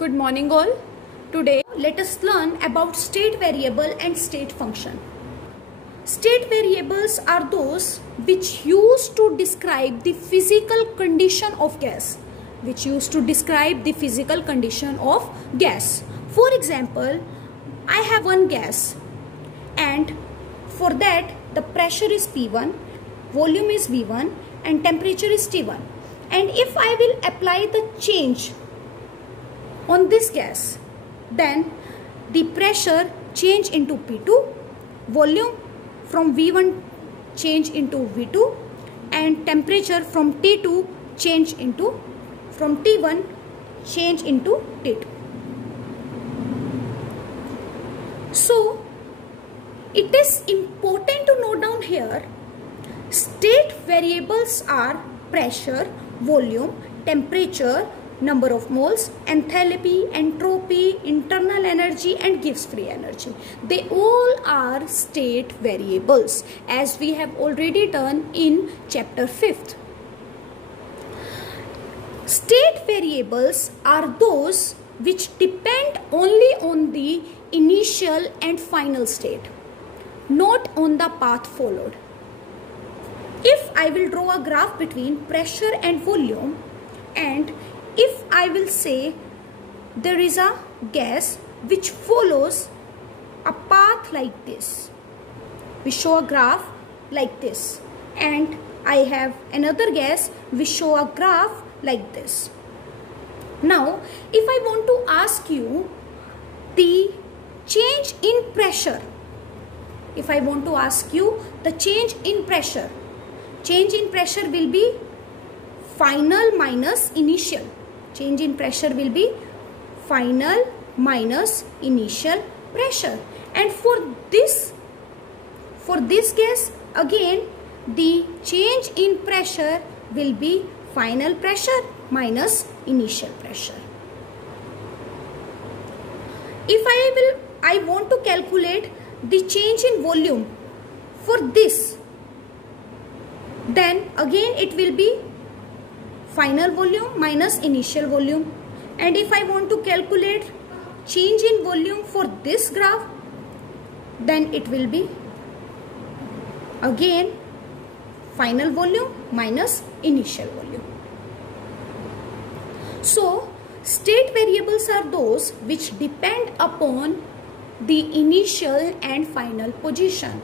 Good morning all. Today let us learn about state variable and state function. State variables are those which used to describe the physical condition of gas. For example, I have one gas and for that the pressure is P1, volume is V1 and temperature is T1. And if I will apply the change on this gas, then the pressure change into P2, volume from V1 change into V2 and temperature from T1 change into T2. So it is important to note down here, state variables are pressure, volume, temperature, number of moles, enthalpy, entropy, internal energy and Gibbs free energy. They all are state variables as we have already done in chapter 5th. State variables are those which depend only on the initial and final state, not on the path followed. If I will draw a graph between pressure and volume, and if I will say there is a gas which follows a path like this, we show a graph like this, and I have another gas which show a graph like this. Now if I want to ask you the change in pressure, change in pressure will be final minus initial. Change in pressure will be final minus initial pressure. And for this gas, again the change in pressure will be final pressure minus initial pressure. If I want to calculate the change in volume for this, then again it will be final volume minus initial volume. And if I want to calculate change in volume for this graph, then it will be again final volume minus initial volume. So state variables are those which depend upon the initial and final position.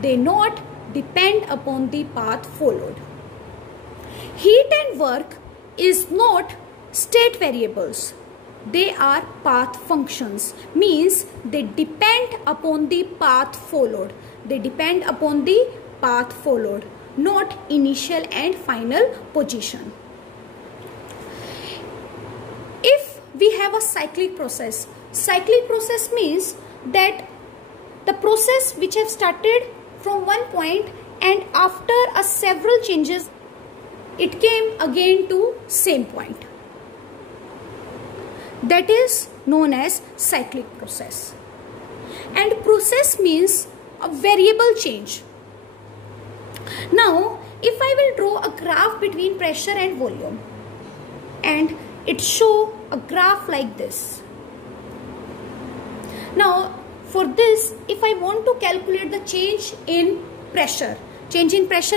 They not depend upon the path followed. Heat and work is not state variables. They are path functions. Means they depend upon the path followed. Not initial and final position. If we have a cyclic process means that the process which have started from one point and after a several changes it came again to same point. That is known as cyclic process. And process means a variable change. Now if I will draw a graph between pressure and volume and it show a graph like this. Now for this, if I want to calculate the change in pressure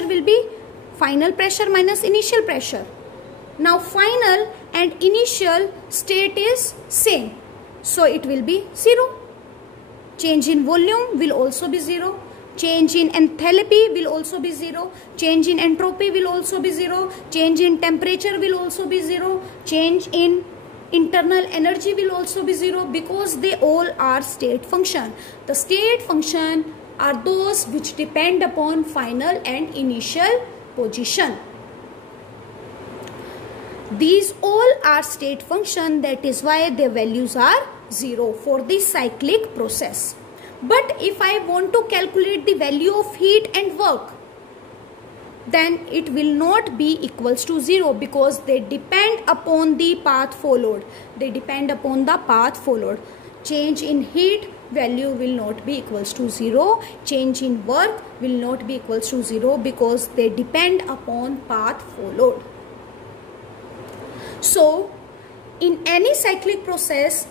will be final pressure minus initial pressure. Now final and initial state is same, so it will be 0. Change in volume will also be 0. Change in enthalpy will also be 0. Change in entropy will also be 0. Change in temperature will also be 0. Change in internal energy will also be 0, because they all are state function. The state function are those which depend upon final and initial position. These all are state function, that is why their values are 0 for the cyclic process. But if I want to calculate the value of heat and work, then it will not be equals to 0, because they depend upon the path followed. Change in heat value will not be equals to 0. Change in work will not be equals to 0, because they depend upon path followed. So in any cyclic process,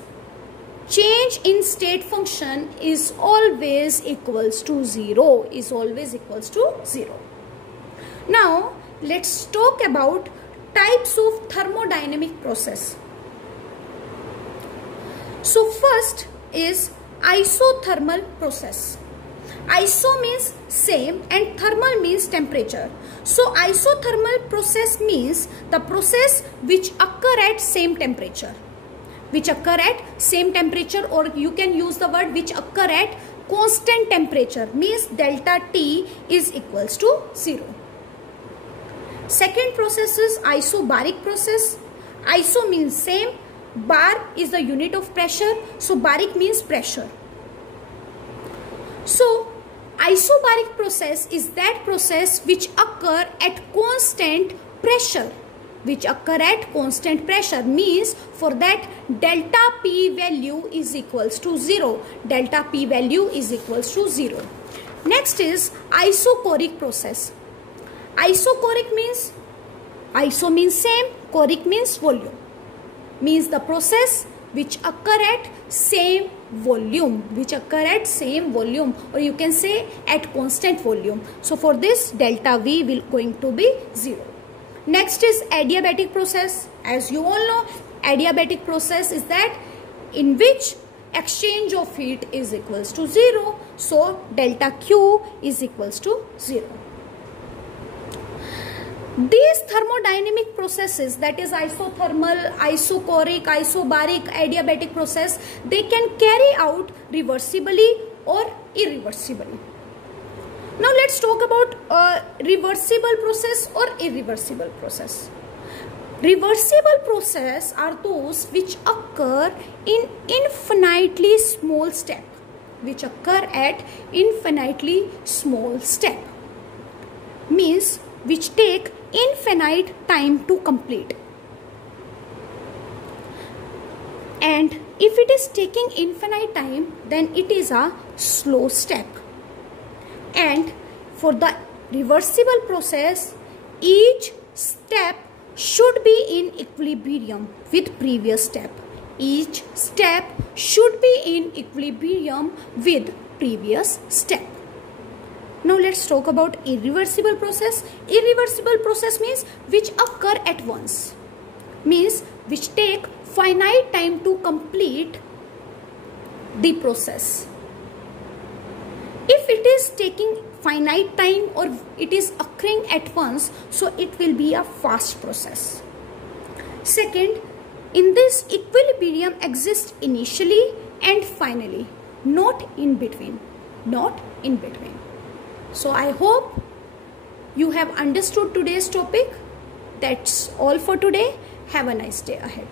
change in state function is always equals to 0, Now, let's talk about types of thermodynamic process. So first is isothermal process. Iso means same and thermal means temperature. So isothermal process means the process which occur at same temperature. Or you can use the word which occur at constant temperature, means delta T is equals to 0. Second process is isobaric process. Iso means same, bar is the unit of pressure, so baric means pressure. So isobaric process is that process which occur at constant pressure. Means for that delta P value is equals to 0. Next is isochoric process. Isochoric means, iso means same, choric means volume. Means the process which occur at same volume, or you can say at constant volume. So for this, delta V will going to be 0. Next is adiabatic process. As you all know, adiabatic process is that in which exchange of heat is equals to 0. So delta Q is equals to 0. These thermodynamic processes, that is isothermal, isochoric, isobaric, adiabatic process, they can carry out reversibly or irreversibly. Now let's talk about reversible process or irreversible process. Reversible process are those which occur in infinitely small step. Means which take infinite time to complete. And if it is taking infinite time, then it is a slow step. And for the reversible process, each step should be in equilibrium with previous step. Now let's talk about irreversible process. Irreversible process means which occur at once. Means which take finite time to complete the process. If it is taking finite time or it is occurring at once, so it will be a fast process. Second, in this equilibrium exists initially and finally, not in between. So I hope you have understood today's topic. That's all for today. Have a nice day ahead.